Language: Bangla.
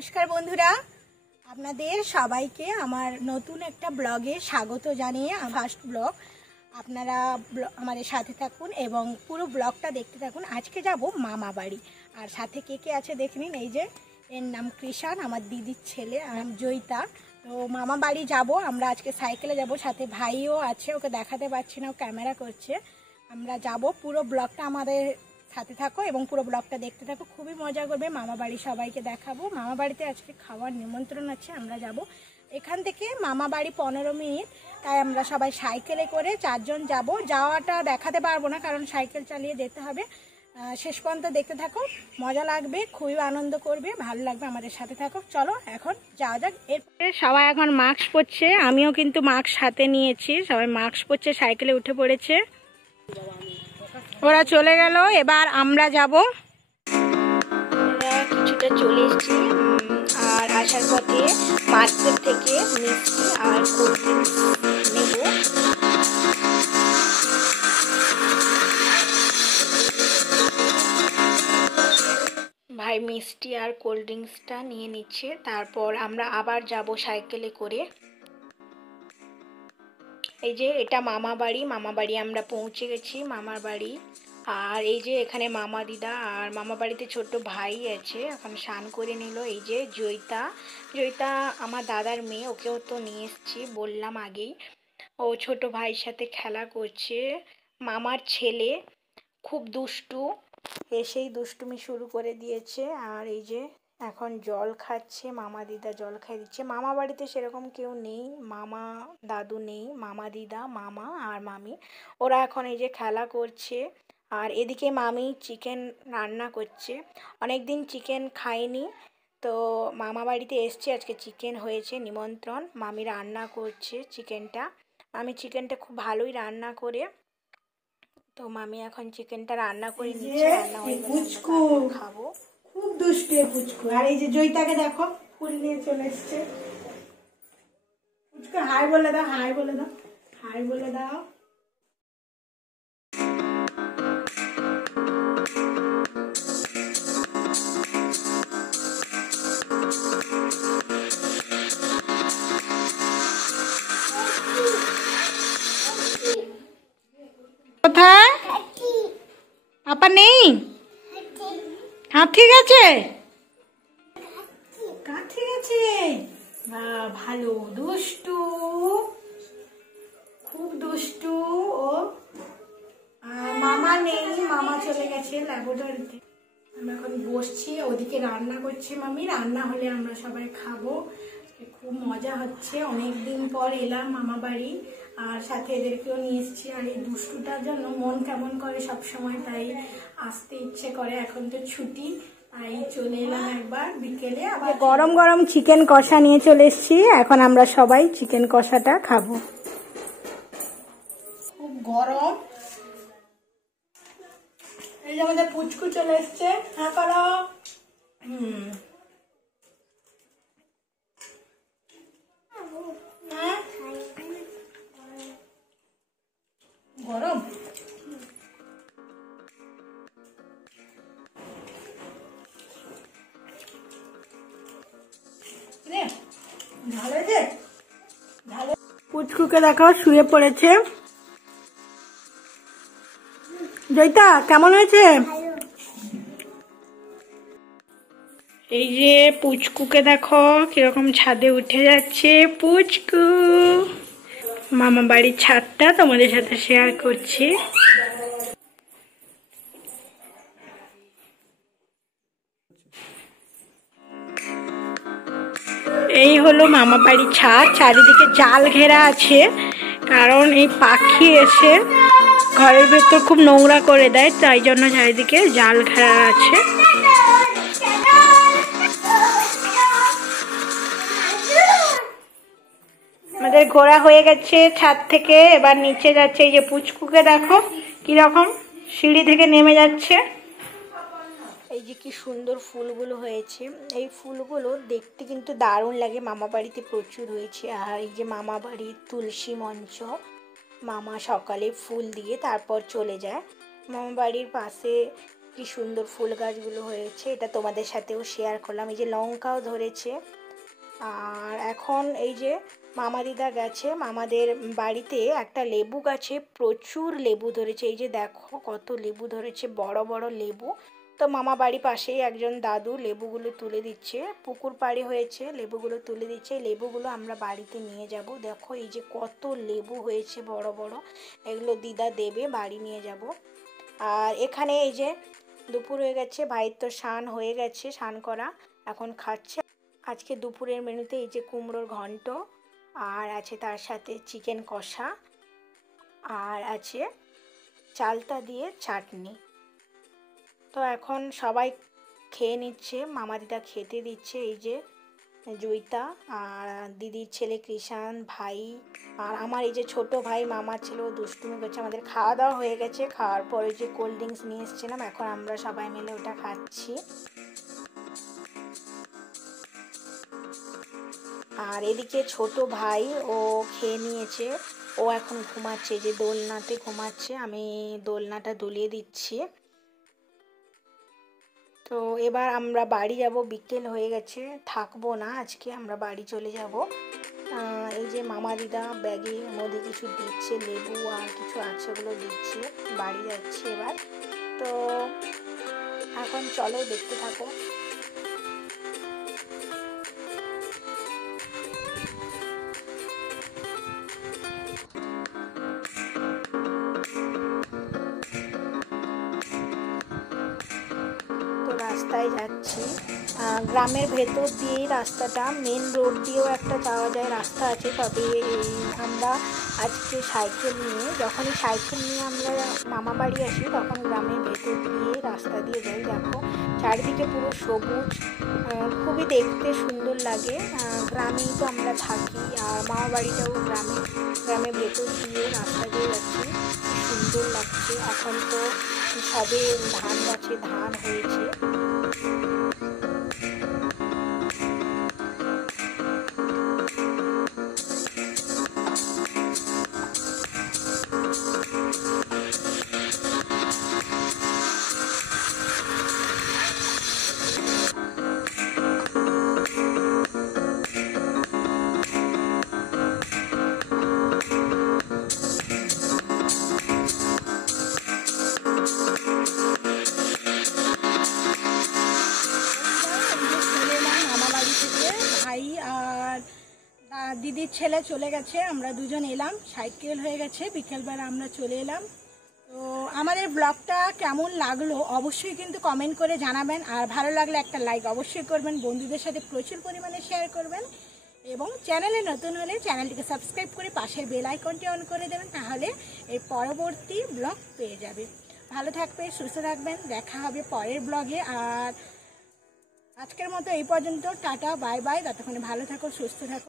নমস্কার বন্ধুরা, আপনাদের সবাইকে আমার নতুন একটা ব্লগে স্বাগত জানিয়ে ফার্স্ট ব্লগ। আপনারা আমাদের সাথে থাকুন এবং পুরো ব্লগটা দেখতে থাকুন। আজকে যাব মামা বাড়ি, আর সাথে কে কে আছে দেখে নিন। এই যে এর নাম কৃষাণ, আমার দিদির ছেলে, আর জয়িতা। তো মামা বাড়ি যাব আমরা আজকে, সাইকেলে যাব, সাথে ভাইও আছে, ওকে দেখাতে পারছি না, ও ক্যামেরা করছে। আমরা যাব, পুরো ব্লগটা আমাদের সাথে থাকো এবং পুরো ব্লগটা দেখতে থাকো, খুবই মজা করবে। মামা বাড়ি সবাইকে দেখাবো। মামা বাড়িতে আজকে খাওয়ার নিমন্ত্রণ আছে, আমরা যাব এখান থেকে মামা বাড়ি 15 মিনিট। তাই আমরা সবাই সাইকেলে করে 4 জন যাব। যাওয়াটা দেখাতে পারবো না কারণ সাইকেল চালিয়ে যেতে হবে। শেষ পর্যন্ত দেখতে থাকো, মজা লাগবে, খুবই আনন্দ করবে, ভালো লাগবে, আমাদের সাথে থাকো। চলো এখন যাওয়া যাক। এরপরে সবাই এখন মাস্ক পরছে, আমিও কিন্তু মাস্ক হাতে নিয়েছি। সবাই মাস্ক পরছে, সাইকেলে উঠে পড়েছে, ওরা চলে গেল। এবার আমরা যাব, কিছুটা চলে এসেছি। আর আসার পথে মার্কেট থেকে মিষ্টি আর কোল্ড ড্রিঙ্কস নেব। ভাই মিষ্টি আর কোল্ড ড্রিঙ্কসটা নিয়ে নিচ্ছে, তারপর আমরা আবার যাব সাইকেলে করে। এই যে এটা মামা বাড়ি, মামা বাড়ি আমরা পৌঁছে গেছি, মামার বাড়ি। আর এই যে এখানে মামা দিদা, আর মামা বাড়িতে ছোট্ট ভাই আছে, এখন স্নান করে নিল। এই যে জয়িতা, জয়িতা আমার দাদার মেয়ে, ওকেও তো নিয়ে এসেছি বললাম আগেই। ও ছোট ভাইয়ের সাথে খেলা করছে। মামার ছেলে খুব দুষ্টু, এসেই দুষ্টুমি শুরু করে দিয়েছে। আর এই যে এখন জল খাচ্ছে, মামা দিদা জল খাইয়ে দিচ্ছে। মামা বাড়িতে সেরকম কেউ নেই, মামা দাদু নেই, মামা দিদা, মামা আর মামি, ওরা এখন এই যে খেলা করছে। আর এদিকে মামি চিকেন রান্না করছে, অনেক দিন চিকেন খাইনি, তো মামা বাড়িতে এসছে, আজকে চিকেন হয়েছে নিমন্ত্রণ। মামি রান্না করছে চিকেনটা, মামি চিকেনটা খুব ভালোই রান্না করে। তো মামি এখন চিকেনটা রান্না করে নিচ্ছে, রান্না হয়ে গেলে খাবো। খুব দুষ্টু পুচকু। আর এই যে জয়িতাকে দেখো, ফুল নিয়ে চলে এসছে। পুচকু হাই বলে দাও, হাই বলে দাও, হাই বলে দাও। কোথায় আপা নেই? হ্যাঁ ঠিক আছে, ঠিক আছে। ভালো দুষ্টু, খুব দুষ্টু ও। মামা নেই, মামা চলে গেছে ল্যাবরেটরিতে। আমরা এখন বসছি, ওদিকে রান্না করছে মামি, রান্না হলে আমরা সবাই খাবো। খুব মজা হচ্ছে, অনেকদিন পর এলাম মামা বাড়ি, আর সাথে এদেরকেও নিয়ে এসেছি। আর এই দুষ্টুটার জন্য মন কেমন করে সব সময়, তাই আসতে ইচ্ছে করে। এখন তো ছুটি, তাই চলে এলাম একবার বিকেলে। আবার গরম গরম চিকেন কষা নিয়ে চলে এসেছি, এখন আমরা সবাই চিকেন কষাটা খাবো। খুব গরম। এই যে আমাদের পুচকু চলে এসছে, হ্যাঁ করো। গরম পুচকুকে দেখো শুয়ে পড়েছে। জয়িতা কেমন হয়েছে? এই যে পুচকুকে দেখো কিরকম ছাদে উঠে যাচ্ছে। পুচকু মামা বাড়ির ছাদটা তোমাদের সাথে শেয়ার করছি। এই হলো মামা বাড়ির ছাদ, চারিদিকে জাল ঘেরা আছে, কারণ এই পাখি এসে ঘরের ভেতর খুব নোংরা করে দেয়, তাই জন্য চারিদিকে জাল ঘেরা আছে। আমাদের ঘোরা হয়ে গেছে ছাদ থেকে, এবার নিচে যাচ্ছে। এই যে পুচকুকে দেখো কিরকম সিঁড়ি থেকে নেমে যাচ্ছে। এই যে কি সুন্দর ফুলগুলো হয়েছে, এই ফুলগুলো দেখতে কিন্তু দারুণ লাগে, মামা বাড়িতে প্রচুর হয়েছে। আর এই যে মামা বাড়ির তুলসী মঞ্চ, মামা সকালে ফুল দিয়ে তারপর চলে যায়। মামা বাড়ির পাশে কি সুন্দর ফুল গাছগুলো হয়েছে, এটা তোমাদের সাথেও শেয়ার করলাম। এই যে লঙ্কাও ধরেছে। আর এখন এই যে মামা দিদা গেছে মামাদের বাড়িতে, একটা লেবু গাছে প্রচুর লেবু ধরেছে। এই যে দেখো কত লেবু ধরেছে, বড় বড় লেবু। তো মামা বাড়ি পাশেই একজন দাদু লেবুগুলো তুলে দিচ্ছে, পুকুর পাড়ে হয়েছে, লেবুগুলো তুলে দিচ্ছে। লেবুগুলো আমরা বাড়িতে নিয়ে যাব। দেখো এই যে কত লেবু হয়েছে বড় বড়, এগুলো দিদা দেবে, বাড়ি নিয়ে যাব। আর এখানে এই যে দুপুর হয়ে গেছে, ভাইয়ের তো স্নান হয়ে গেছে, স্নান করা, এখন খাচ্ছে। আজকে দুপুরের মেনুতে এই যে কুমড়োর ঘন্ট, আর আছে তার সাথে চিকেন কষা, আর আছে চালতা দিয়ে চাটনি। তো এখন সবাই খেয়ে নিচ্ছে, মামা দিদা খেতে দিচ্ছে। এই যে জয়িতা আর দিদির ছেলে কৃষাণ ভাই, আর আমার এই যে ছোট ভাই মামার ছেলে, ও দুষ্টুমি করছে। আমাদের খাওয়া দাওয়া হয়ে গেছে, খাওয়ার পরে যে কোল্ড ড্রিঙ্কস নিয়ে এসেছিলাম, এখন আমরা সবাই মিলে ওটা খাচ্ছি। আর এদিকে ছোট ভাই ও খেয়ে নিয়েছে, ও এখন ঘুমাচ্ছে, যে দোলনাতে ঘুমাচ্ছে, আমি দোলনাটা দুলিয়ে দিচ্ছি। তো এবার আমরা বাড়ি যাব, বিকেল হয়ে গেছে, থাকবো না আজকে, আমরা বাড়ি চলে যাব। এই যে মামা দিদা ব্যাগের মধ্যে কিছু দিচ্ছে, লেবু আর কিছু আছে, ওগুলো দিচ্ছে, বাড়ি যাচ্ছে এবার। তো এখন চলো দেখতে থাকো। তো রাস্তায় যাচ্ছি, গ্রামের ভেতর দিয়েই রাস্তাটা, মেন রোড দিয়েও একটা যাওয়া যায় রাস্তা আছে, তবে আমরা আজকে সাইকেল নিয়ে, যখনই সাইকেল নিয়ে আমরা মামা বাড়ি আসি তখন গ্রামের ভেতর দিয়ে রাস্তা দিয়ে যাই। দেখো চারিদিকে পুরো সবুজ, খুবই দেখতে সুন্দর লাগে। গ্রামেই তো আমরা থাকি, আর মামা বাড়িটাও গ্রামের ভেতর দিয়ে রাস্তা দিয়ে যাচ্ছি, সুন্দর লাগছে। এখন তো সবে ধান গাছে ধান হয়েছে। ভাই আর দিদির ছেলে চলে গেছে, আমরা দুজন এলাম, সাইকেল হয়ে গেছে, বিকেলবেলা আমরা চলে এলাম। তো আমাদের ব্লগটা কেমন লাগলো অবশ্যই কিন্তু কমেন্ট করে জানাবেন, আর ভালো লাগলে একটা লাইক অবশ্যই করবেন, বন্ধুদের সাথে প্রচুর পরিমাণে শেয়ার করবেন, এবং চ্যানেলে নতুন হলে চ্যানেলটিকে সাবস্ক্রাইব করে পাশের বেল আইকনটি অন করে দেবেন, তাহলে এই পরবর্তী ব্লগ পেয়ে যাবে। ভালো থাকবে, সুস্থ থাকবেন, দেখা হবে পরের ব্লগে। আর আজকের মতো এই পর্যন্ত, টাটা বাই বাই, ততক্ষণে ভালো থাকো, সুস্থ থাকো।